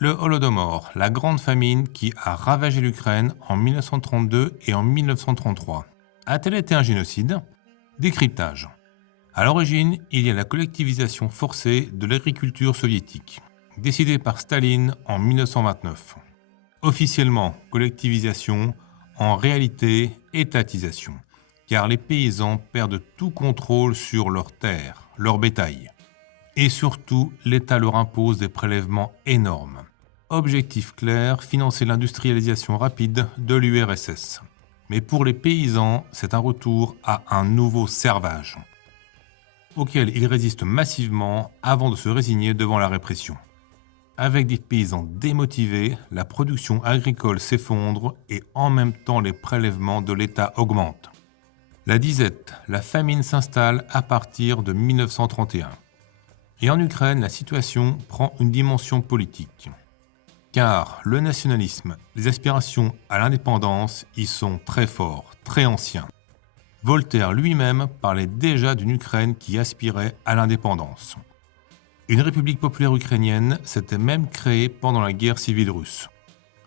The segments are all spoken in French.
Le Holodomor, la grande famine qui a ravagé l'Ukraine en 1932 et en 1933. A-t-elle été un génocide? Décryptage. À l'origine, il y a la collectivisation forcée de l'agriculture soviétique, décidée par Staline en 1929. Officiellement collectivisation, en réalité étatisation, car les paysans perdent tout contrôle sur leurs terres, leur bétail. Et surtout, l'État leur impose des prélèvements énormes. Objectif clair, financer l'industrialisation rapide de l'URSS. Mais pour les paysans, c'est un retour à un nouveau servage, auquel ils résistent massivement avant de se résigner devant la répression. Avec des paysans démotivés, la production agricole s'effondre et en même temps les prélèvements de l'État augmentent. La disette, la famine s'installe à partir de 1931. Et en Ukraine, la situation prend une dimension politique. Car le nationalisme, les aspirations à l'indépendance y sont très forts, très anciens. Voltaire lui-même parlait déjà d'une Ukraine qui aspirait à l'indépendance. Une république populaire ukrainienne s'était même créée pendant la guerre civile russe.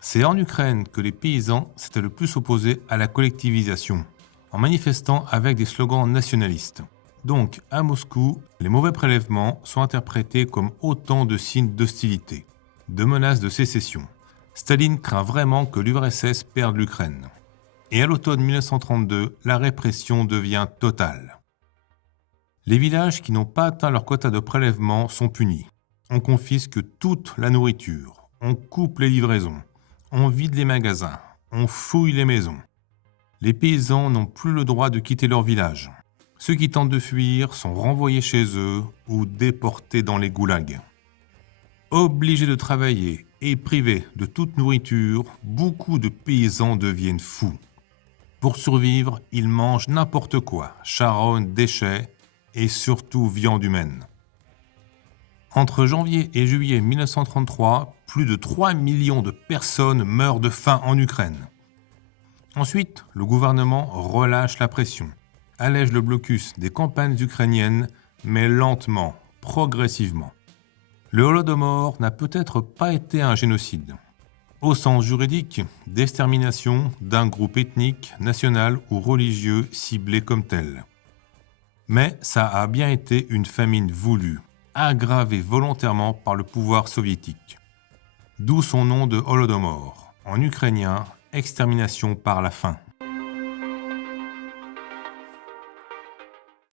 C'est en Ukraine que les paysans s'étaient le plus opposés à la collectivisation, en manifestant avec des slogans nationalistes. Donc, à Moscou, les mauvais prélèvements sont interprétés comme autant de signes d'hostilité, de menaces de sécession. Staline craint vraiment que l'URSS perde l'Ukraine. Et à l'automne 1932, la répression devient totale. Les villages qui n'ont pas atteint leur quota de prélèvement sont punis. On confisque toute la nourriture, on coupe les livraisons, on vide les magasins, on fouille les maisons. Les paysans n'ont plus le droit de quitter leur village. Ceux qui tentent de fuir sont renvoyés chez eux ou déportés dans les goulags. Obligés de travailler et privés de toute nourriture, beaucoup de paysans deviennent fous. Pour survivre, ils mangent n'importe quoi, charognes, déchets et surtout viande humaine. Entre janvier et juillet 1933, plus de 3 millions de personnes meurent de faim en Ukraine. Ensuite, le gouvernement relâche la pression, allège le blocus des campagnes ukrainiennes, mais lentement, progressivement. Le Holodomor n'a peut-être pas été un génocide. Au sens juridique, d'extermination d'un groupe ethnique, national ou religieux ciblé comme tel. Mais ça a bien été une famine voulue, aggravée volontairement par le pouvoir soviétique. D'où son nom de Holodomor, en ukrainien, extermination par la faim.